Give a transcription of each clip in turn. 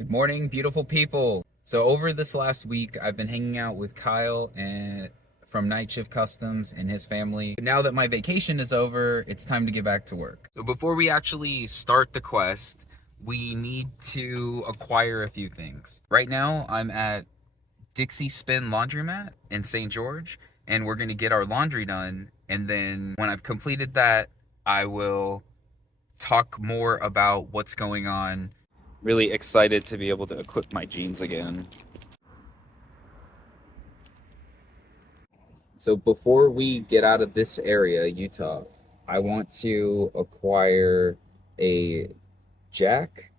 Good morning, beautiful people. So over this last week, I've been hanging out with Kyle and from Night Shift Customs and his family. Now that my vacation is over, it's time to get back to work. So before we actually start the quest, we need to acquire a few things. Right now, I'm at Dixie Spin Laundromat in St. George, and we're gonna get our laundry done. And then when I've completed that, I will talk more about what's going on. Really excited to be able to equip my jeans again. So before we get out of this area, Utah, I want to acquire a jack,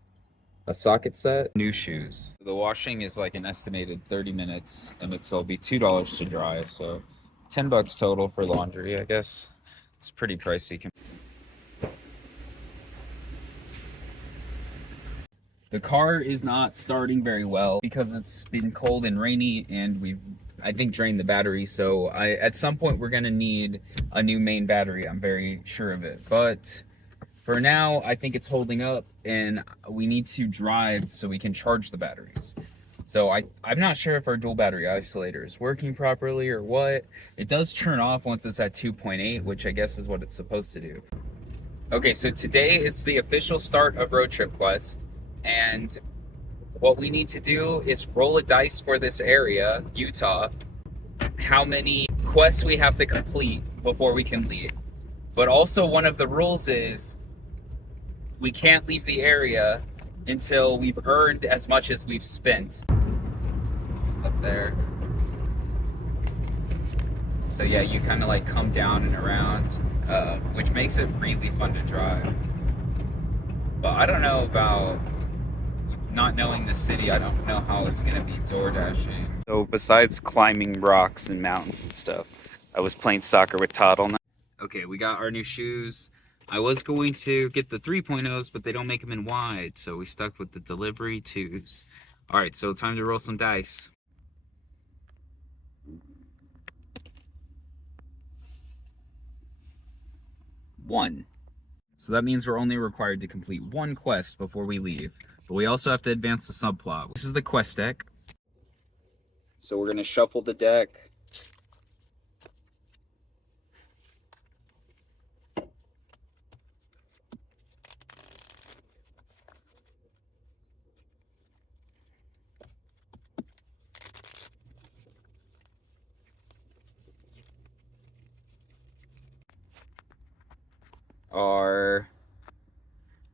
a socket set, new shoes. The washing is like an estimated 30 minutes and it'll be $2 to dry. So 10 bucks total for laundry, I guess. It's pretty pricey. The car is not starting very well because it's been cold and rainy, and we've, I think, drained the battery. So at some point we're gonna need a new main battery. I'm very sure of it. But for now, I think it's holding up, and we need to drive so we can charge the batteries. So I'm not sure if our dual battery isolator is working properly or what. It does turn off once it's at 2.8, which I guess is what it's supposed to do. Okay, so today is the official start of Roadtrip Quest. And what we need to do is roll a dice for this area, Utah, how many quests we have to complete before we can leave. But also one of the rules is we can't leave the area until we've earned as much as we've spent. Up there. So yeah, you kind of like come down and around, which makes it really fun to drive. But I don't know about not knowing the city. I don't know how it's gonna be DoorDashing. So besides climbing rocks and mountains and stuff, I was playing soccer with Todd all night. Okay, we got our new shoes. I was going to get the 3.0s, but they don't make them in wide, so we stuck with the delivery 2s. All right, so time to roll some dice. One. So that means we're only required to complete one quest before we leave. But we also have to advance the subplot. This is the quest deck. So we're gonna shuffle the deck.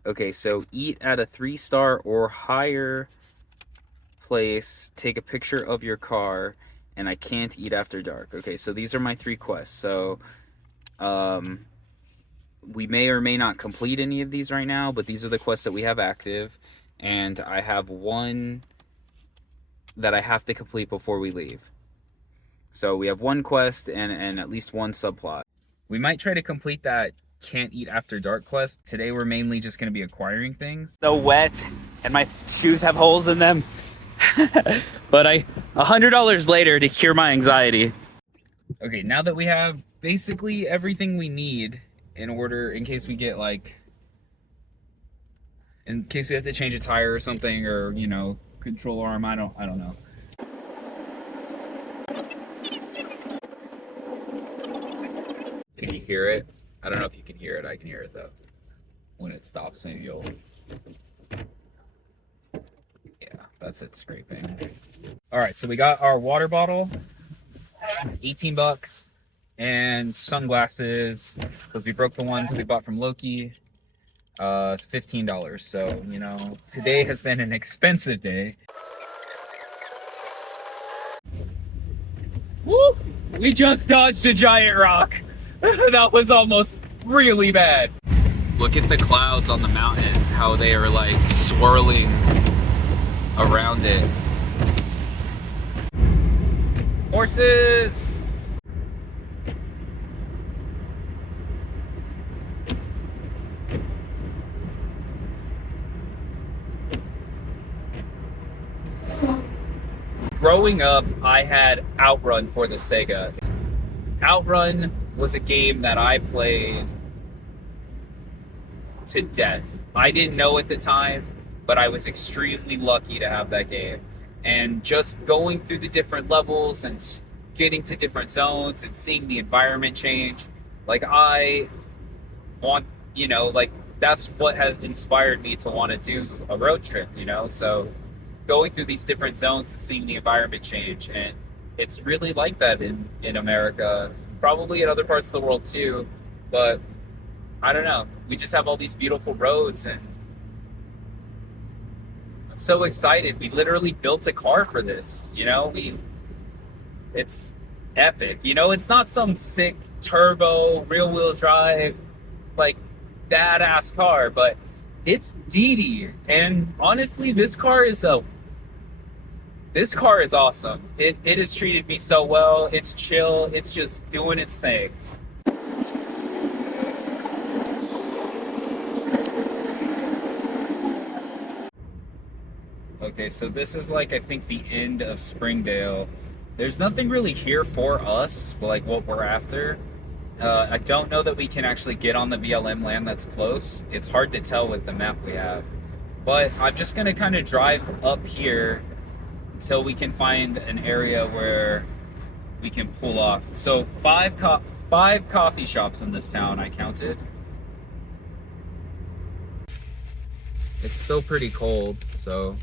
Okay, so eat at a 3-star or higher place, take a picture of your car, and I can't eat after dark. Okay, so these are my 3 quests. So we may or may not complete any of these right now, but these are the quests that we have active, and I have one that I have to complete before we leave. So we have one quest and at least one subplot. We might try to complete that can't eat after dark quest. Today we're mainly just going to be acquiring things. So wet and my shoes have holes in them. But $100 later to cure my anxiety. Okay, now that we have basically everything we need in case we get in case we have to change a tire or something, or control arm, I don't know. Can you hear it? I don't know if you can hear it. I can hear it though. When it stops, maybe you'll... Yeah, that's it scraping. All right, so we got our water bottle, 18 bucks, and sunglasses, because we broke the ones we bought from Loki. It's $15. So, today has been an expensive day. Woo! We just dodged a giant rock. That was almost really bad. Look at the clouds on the mountain, how they are like swirling around it. Horses! Growing up, I had Outrun for the Sega. Outrun was a game that I played to death. I didn't know at the time but I was extremely lucky to have that game. And just going through the different levels and getting to different zones and seeing the environment change, like I want, like that's what has inspired me to want to do a road trip, So going through these different zones and seeing the environment change, and it's really like that in America, probably in other parts of the world too, but I don't know. We just have all these beautiful roads, and I'm so excited. We literally built a car for this, it's epic. It's not some sick turbo rear wheel drive like badass car, but it's DD. And honestly, this car is awesome. It has treated me so well. It's chill. It's just doing its thing. Okay, so this is like, I think, the end of Springdale. There's nothing really here for us, like what we're after. I don't know that we can actually get on the BLM land that's close. It's hard to tell with the map we have. But I'm just going to kind of drive up here until we can find an area where we can pull off. So five coffee shops in this town, I counted. It's still pretty cold, so...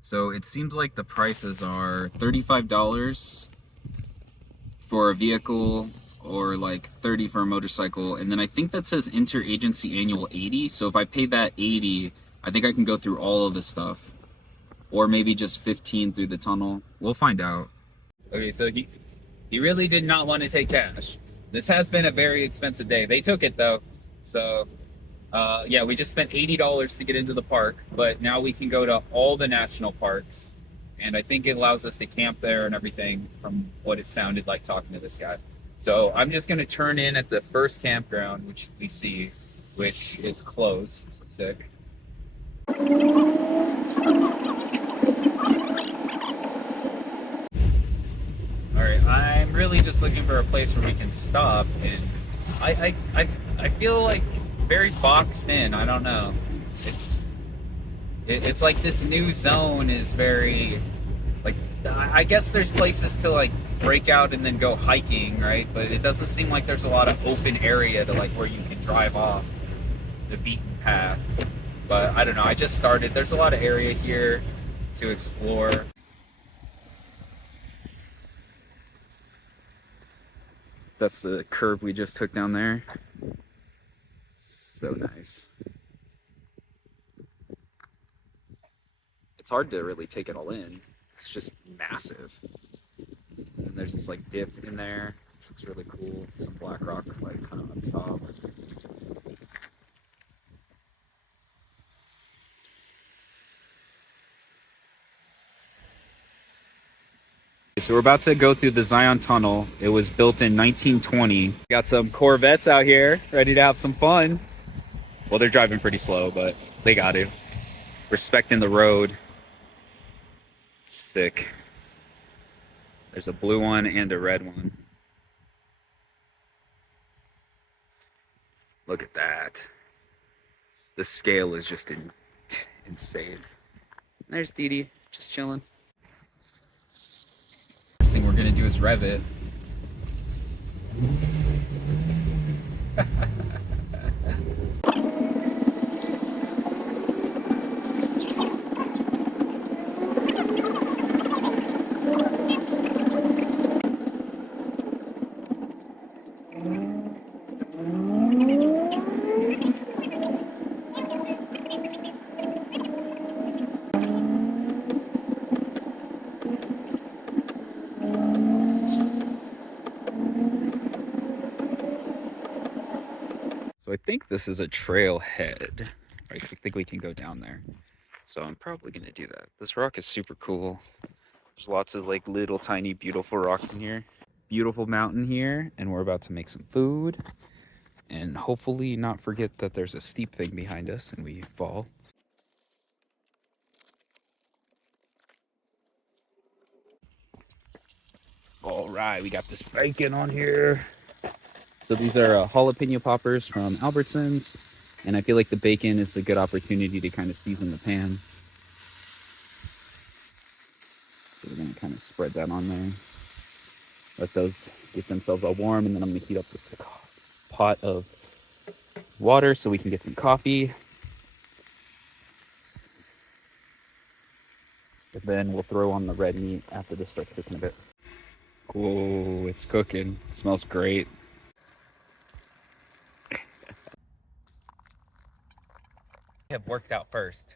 So it seems like the prices are $35 for a vehicle, or like 30 for a motorcycle, and then I think that says interagency annual 80. So if I pay that 80, I think I can go through all of this stuff, or maybe just 15 through the tunnel. We'll find out. Okay, so he really did not want to take cash. This has been a very expensive day. They took it though, so yeah, we just spent $80 to get into the park, but now we can go to all the national parks, and I think it allows us to camp there and everything, from what it sounded like talking to this guy. So I'm just going to turn in at the first campground, which we see, which is closed. Sick. All right, I'm really just looking for a place where we can stop, and I feel like very boxed in. I don't know. It's like this new zone is very, like, I guess there's places to like break out and then go hiking, right? But it doesn't seem like there's a lot of open area to like where you can drive off the beaten path. But I don't know. I just started. There's a lot of area here to explore. That's the curve we just took down there. So nice. It's hard to really take it all in. It's just massive. And there's this like dip in there, which looks really cool. Some black rock like kind of on top. So we're about to go through the Zion Tunnel. It was built in 1920. Got some Corvettes out here, ready to have some fun. Well, they're driving pretty slow, but they got to. Respecting the road. Sick. There's a blue one and a red one. Look at that. The scale is just insane. There's Dee Dee, just chilling. First thing we're gonna do is rev it. So I think this is a trailhead. Right? I think we can go down there. So I'm probably gonna do that. This rock is super cool. There's lots of like little tiny beautiful rocks in here. Beautiful mountain here, and we're about to make some food. And hopefully not forget that there's a steep thing behind us and we fall. All right, we got this bacon on here. So these are jalapeno poppers from Albertsons, and I feel like the bacon is a good opportunity to kind of season the pan. So we're gonna kind of spread that on there. Let those get themselves all warm, and then I'm gonna heat up this pot of water so we can get some coffee. And then we'll throw on the red meat after this starts cooking a bit. Oh, it's cooking. It smells great. I have worked out first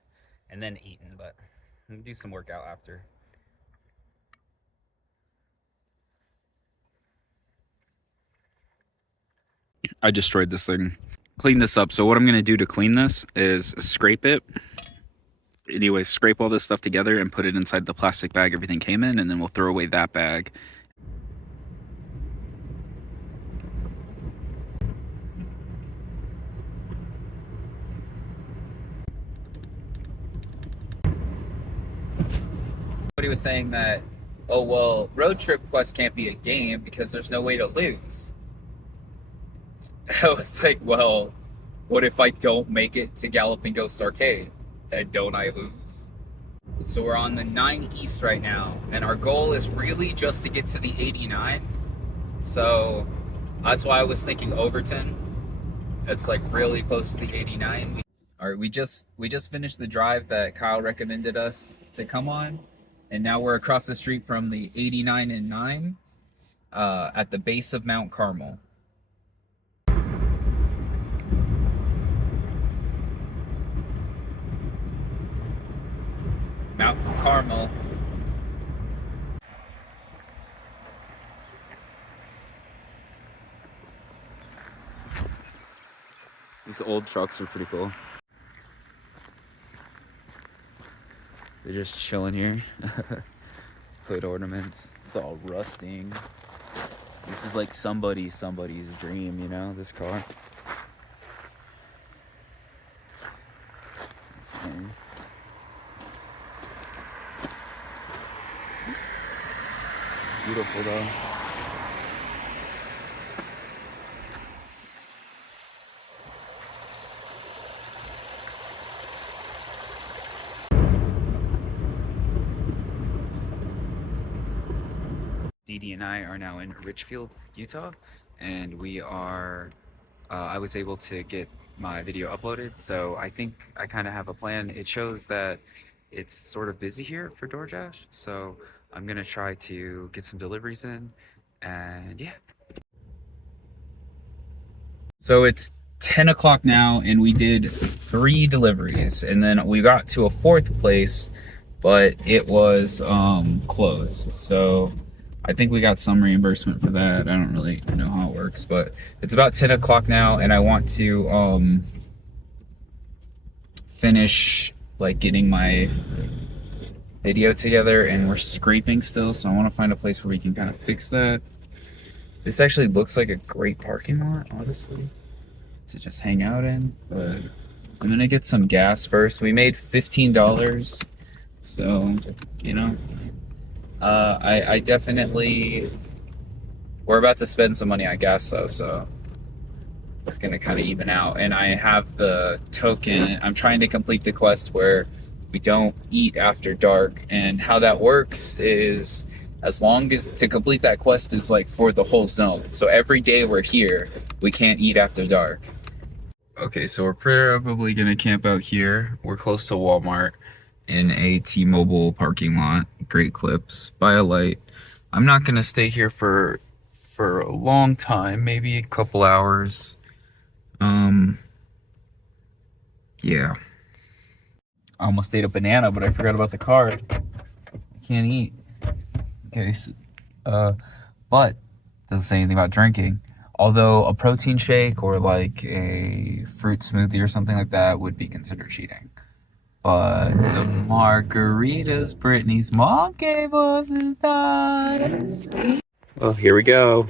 and then eaten, but I'm gonna do some workout after. I destroyed this thing. Clean this up. So what I'm gonna do to clean this is scrape it. Anyway, scrape all this stuff together and put it inside the plastic bag everything came in, and then we'll throw away that bag. Somebody was saying that, oh well, Roadtrip quest can't be a game because there's no way to lose. I was like, well, what if I don't make it to Galloping Ghost Arcade? Then don't I lose? So we're on the 9 East right now, and our goal is really just to get to the 89. So that's why I was thinking Overton. It's like really close to the 89. All right, we just finished the drive that Kyle recommended us to come on, and now we're across the street from the 89 and 9 at the base of Mount Carmel. Mount Carmel. These old trucks are pretty cool. They're just chilling here. Hood ornaments. It's all rusting. This is like somebody's dream, you know, this car. Insane. Beautiful though. Dee and I are now in Richfield, Utah, and we are, I was able to get my video uploaded, so I think I kind of have a plan. It shows that it's sort of busy here for DoorDash, so I'm gonna try to get some deliveries in, and yeah. So it's 10 o'clock now, and we did 3 deliveries, and then we got to a 4th place, but it was closed. So I think we got some reimbursement for that. I don't really know how it works, but it's about 10 o'clock now, and I want to finish like getting my video together, and we're scraping still, so I want to find a place where we can kind of fix that. This actually looks like a great parking lot, honestly, to just hang out in, but I'm gonna get some gas first. We made $15, so, you know, I definitely, we're about to spend some money on gas though, so it's gonna kind of even out. And I have the token. I'm trying to complete the quest where we don't eat after dark, and how that works is, as long as to complete that quest is like for the whole zone. So every day we're here, we can't eat after dark. Okay, so we're probably gonna camp out here. We're close to Walmart in a T-Mobile parking lot. Great clips by a light. I'm not gonna stay here for a long time, maybe a couple hours. Yeah. I almost ate a banana, but I forgot about the card. I can't eat. Okay, so, but doesn't say anything about drinking. Although a protein shake or like a fruit smoothie or something like that would be considered cheating. But the margaritas Brittany's mom gave us is nice. Well, here we go.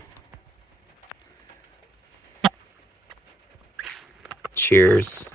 Cheers.